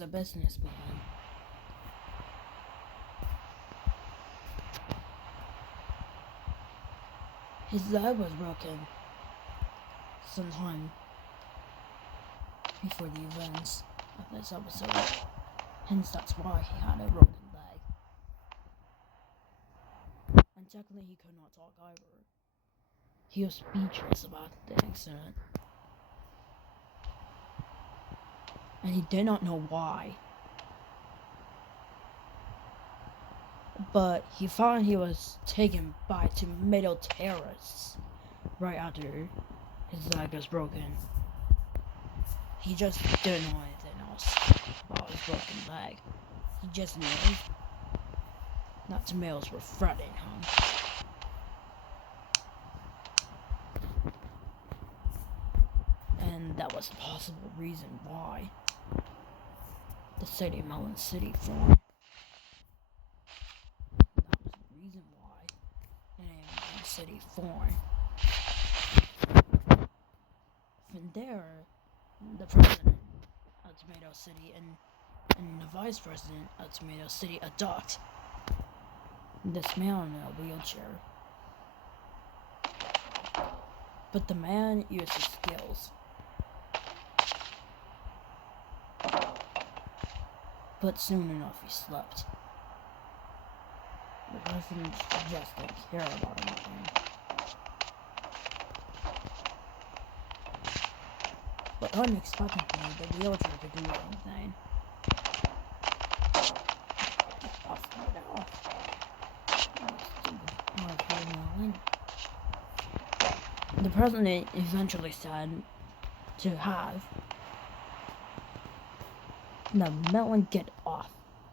A businessman. His leg was broken sometime before the events of this episode. Hence, that's why he had a broken leg. And technically, he could not talk either. He was speechless about the accident. And he did not know why. But he found he was taken by tomato terrorists right after his leg was broken. He just didn't know anything else about his broken leg. He just knew that tomatoes were threatening him. And that was the possible reason why the city of Melon City formed. That was the reason why the name Melon City formed. From there, the president of Tomato City and the vice president of Tomato City adopt this man in a wheelchair. But the man used his skills. But soon enough he slept. The president just didn't care about anything. But unexpectedly, the wheelchair could do anything. The president eventually said to have the melon get off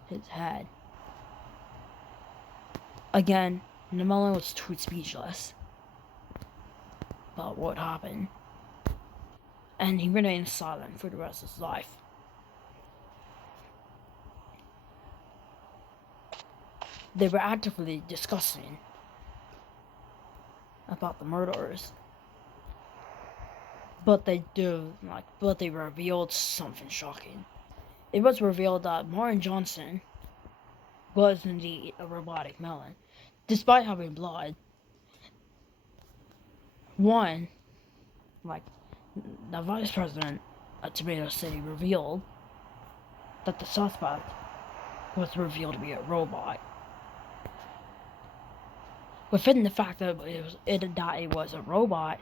his head. Again, the melon was too speechless about what happened, and he remained silent for the rest of his life. They were actively discussing about the murderers, but they revealed something shocking. It was revealed that Martin Johnson was indeed a robotic melon, despite having blood. The vice president of Tomato City revealed that the suspect was revealed to be a robot. Within the fact that it was a robot,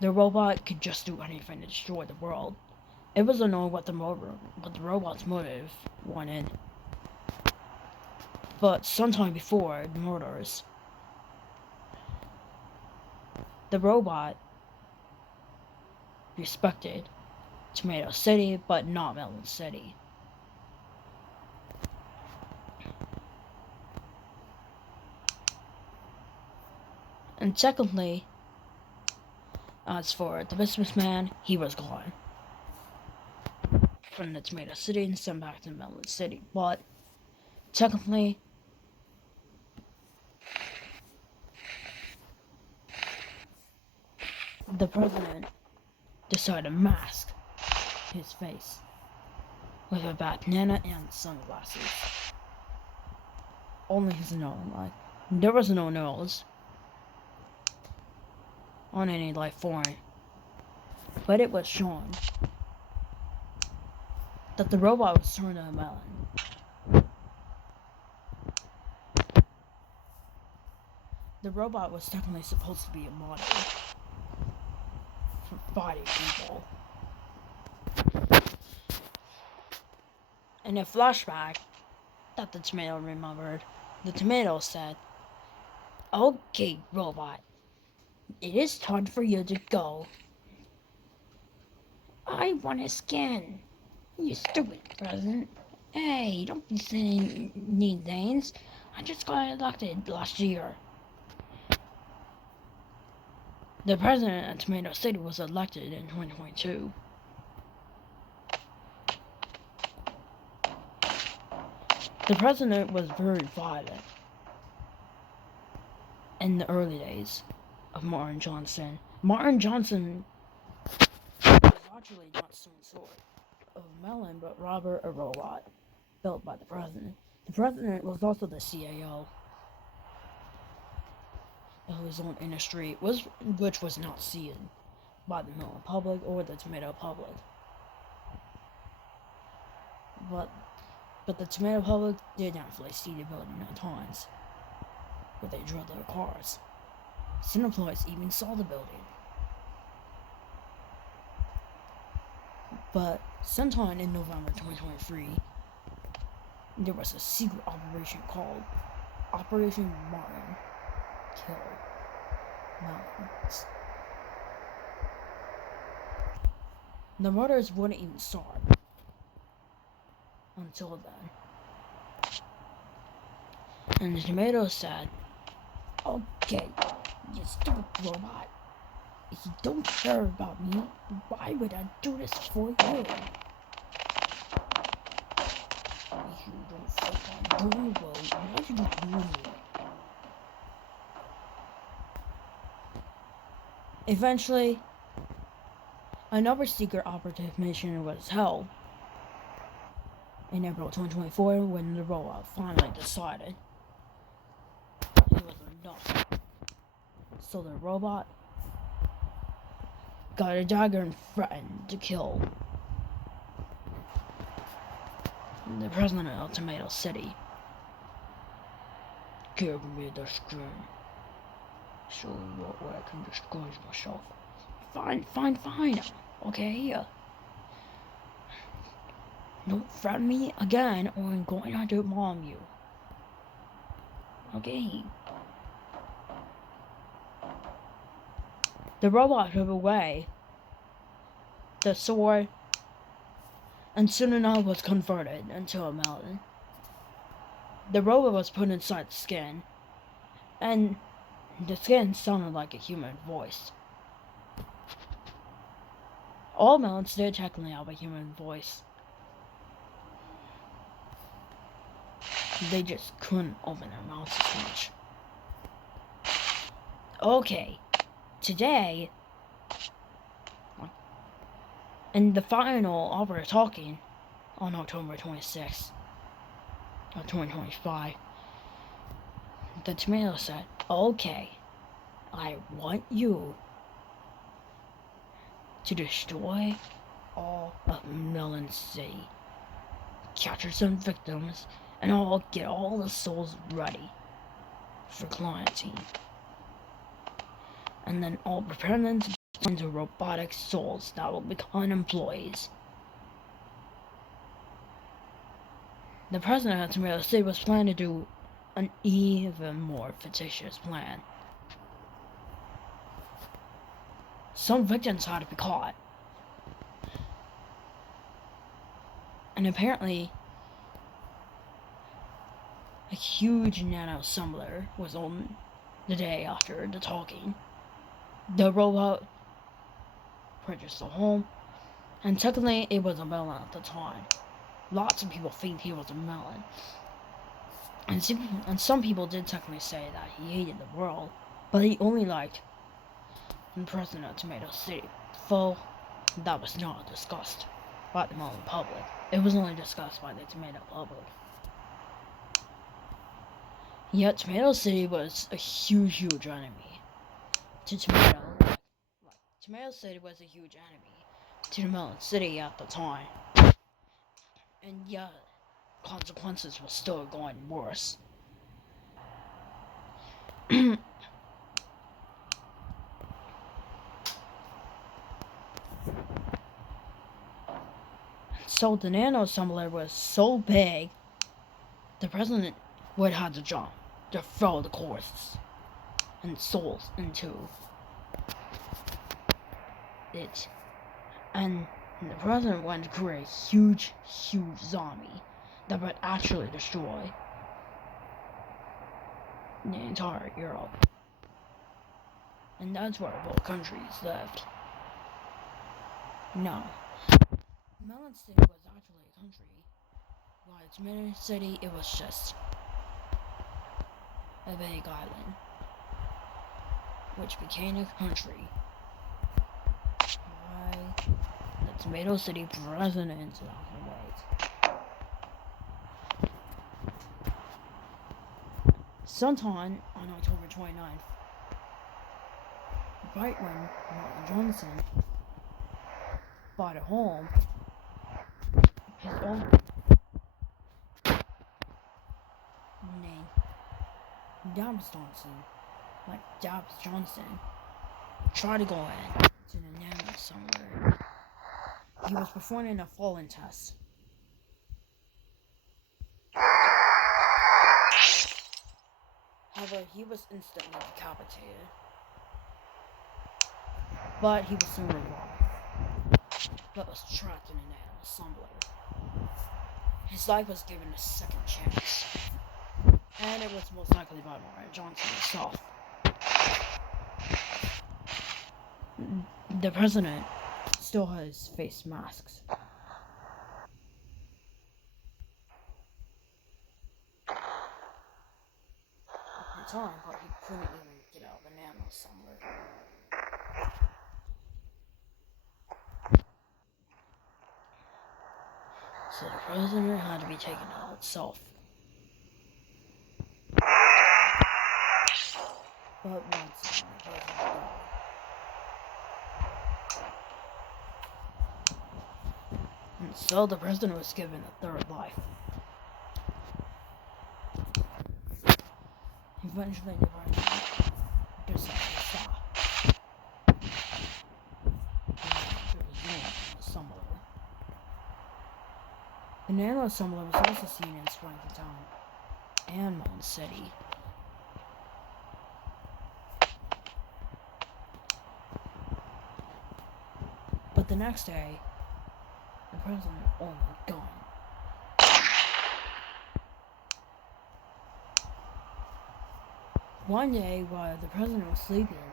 the robot could just do anything to destroy the world. It was unknown what the robot's motive wanted. But sometime before the murders, the robot respected Tomato City, but not Melon City. And secondly, as for the businessman, he was gone from the Tomato City and sent back to Melon City. But secondly, the president decided to mask his face with a bandana and sunglasses. Only his nose, there was no nose on any life form, but it was shown that the robot was turned into a melon. The robot was technically supposed to be a model for fighting people. In a flashback that the tomato remembered, the tomato said, "Okay, robot, it is time for you to go. I want a skin. You stupid president. Hey, don't be saying mean things. I just got elected last year." The president of Tomato City was elected in 2022. The president was very violent in the early days of Martin Johnson. Martin Johnson was actually not so sword. of Melon, but Robert, a robot built by the president. The president was also the CAO of his own industry, which was not seen by the Melon public or the tomato public. But the tomato public did actually see the building at times, where they drove their cars. Some employees even saw the building. But sometime in November 2023, there was a secret operation called Operation Martin Kill Melons. The murders wouldn't even start until then. And the tomato said, "Okay, you stupid robot. If you don't care about me, why would I do this for you? If you don't think I'm doing well, why did you do it?" Eventually, another secret operative mission was held in April 2024 when the robot finally decided it was enough. So the robot got a dagger and threatened to kill the president of Tomato City. "Give me the screen so I can disguise myself." Fine. Okay. Don't threaten me again or I'm going to bomb you. Okay. The robot took away the sword and soon enough was converted into a melon. The robot was put inside the skin, and the skin sounded like a human voice. All melons did technically have a human voice. They just couldn't open their mouths as much. Okay, today, in the final opera talking on October 26th of 2025, the tomato said, "Okay, I want you to destroy all of Melon City, capture some victims, and I'll get all the souls ready for quarantine. And then I'll prepare them to turn into robotic souls that will become employees." The president of Tomato City was planning to do an even more fictitious plan. Some victims had to be caught. And apparently, a huge nano assembler was on the day after the talking. The robot purchased a home, and technically it was a melon at the time. Lots of people think he was a melon. And some people did technically say that he hated the world, but he only liked the president of Tomato City. Though that was not discussed by the Melon public. It was only discussed by the tomato public. Yet Tomato City was a huge enemy to Tomato. Tomato City was a huge enemy to the Melon City at the time. And yet, consequences were still going worse. So the nano assembler was so big, the president would have to jump to throw the corpses and souls into it. And the president wanted to create a huge zombie that would actually destroy the entire Europe. And that's where both countries lived. No. Melon City was actually a country, while it's Melon City, it was just a big island, which became a country by the Tomato City president sometime on October 29th, right when Martin Johnson bought a home, his owner named Dabs Johnson, tried to go in to the Nano somewhere. He was performing a fallen test. However, he was instantly decapitated. But he was soon revived. But was trapped in a nano assembler. His life was given a second chance. And it was most likely by Martin Johnson himself. The president still has face masks. At the time, but he couldn't even get out of the nano assembler. So the president had to be taken out himself. But once again, the president died. And so the president was given a third life. Eventually, the president decided to stop. The Nano assembler was also seen in Town and Melon City. But the next day, the president owned a gun. One day, while the president was sleeping,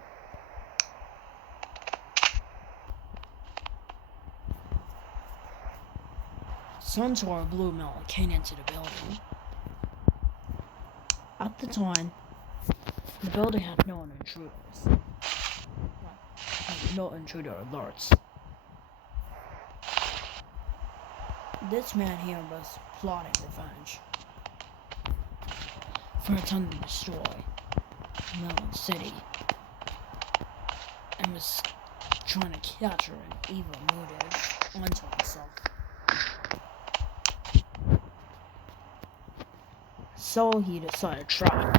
sons or a blue melon came into the building. At the time, the building had no intruders. No intruder alerts. This man here was plotting revenge for attempting to destroy Melon City and was trying to capture an evil motive onto himself. So he decided to try.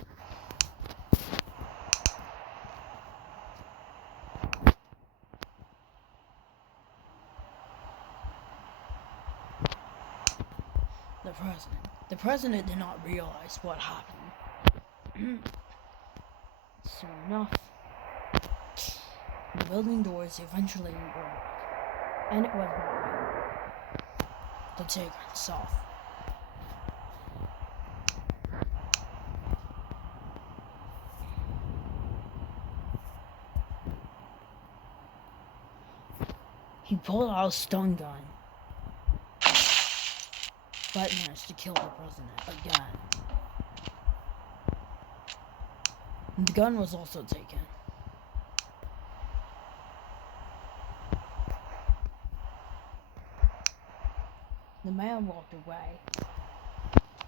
The president did not realize what happened. Soon enough, the building doors eventually opened, and it was the Tigger himself. He pulled out a stun gun, but managed to kill the president again. The gun was also taken. The man walked away,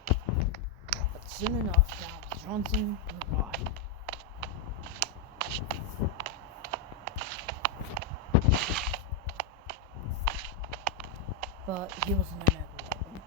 but soon enough, Dabs Johnson revived. But he was in a never weapon.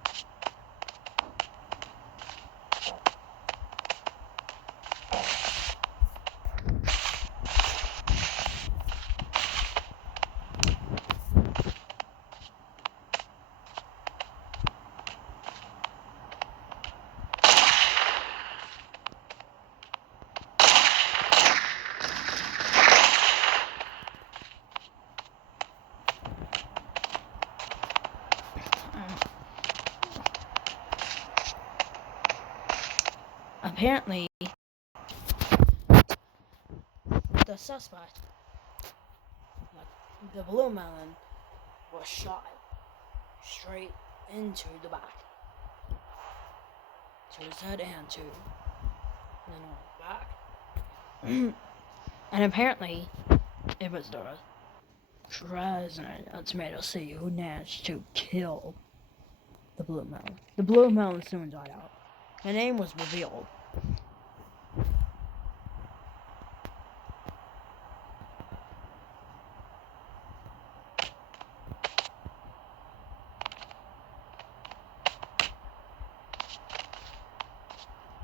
Apparently, the suspect, the blue melon, was shot straight into the back, to his head and to the normal back. And apparently, it was president of Tomato City who managed to kill the Blue Melon. The Blue Melon soon died out. Her name was revealed.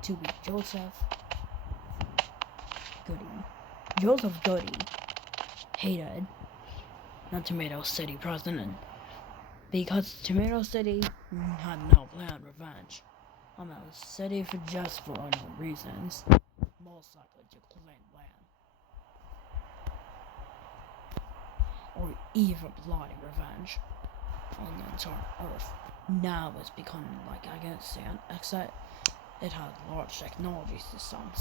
To be Joseph Goody. Joseph Goody hated the Tomato City president because Tomato City had no planned revenge on the city for just for unknown reasons, most likely to claim land, or even plotting revenge on the entire Earth. Now it's becoming like Afghanistan, except it had large technology systems.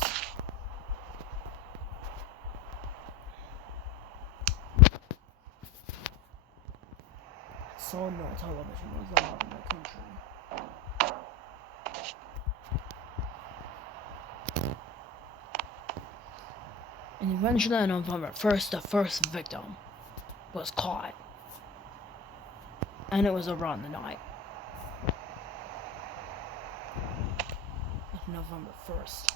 So no television was allowed in the country. And eventually on November 1st, the first victim was caught. And it was around the night of November 1st.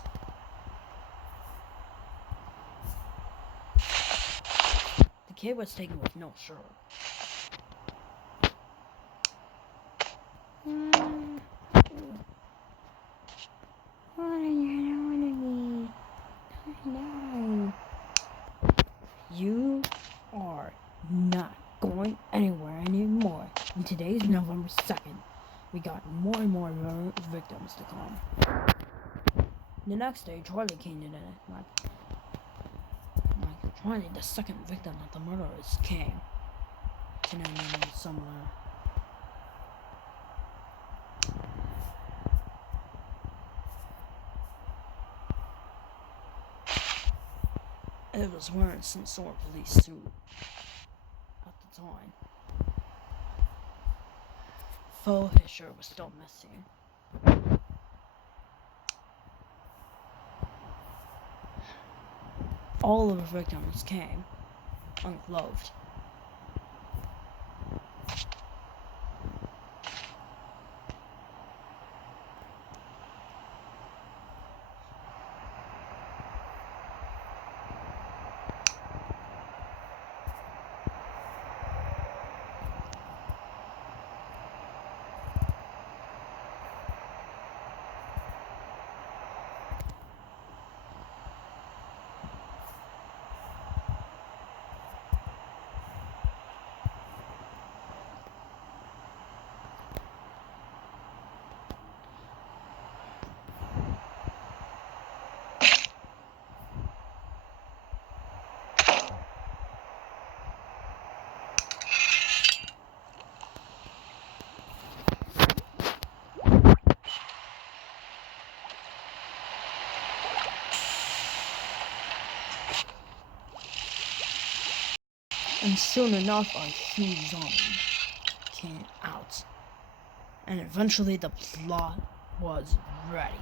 The kid was taken with no shirt. What are you doing to me? No. You are not going anywhere anymore. And today's November 2nd. We got more and more victims to come. The next day, Charlie came in like Charlie, the second victim of the murderers, came to somewhere. It was wearing some sort of police suit at the time. Though his shirt was still missing. All of the victims came unclothed. And soon enough, a huge zombie came out. And eventually the plot was ready.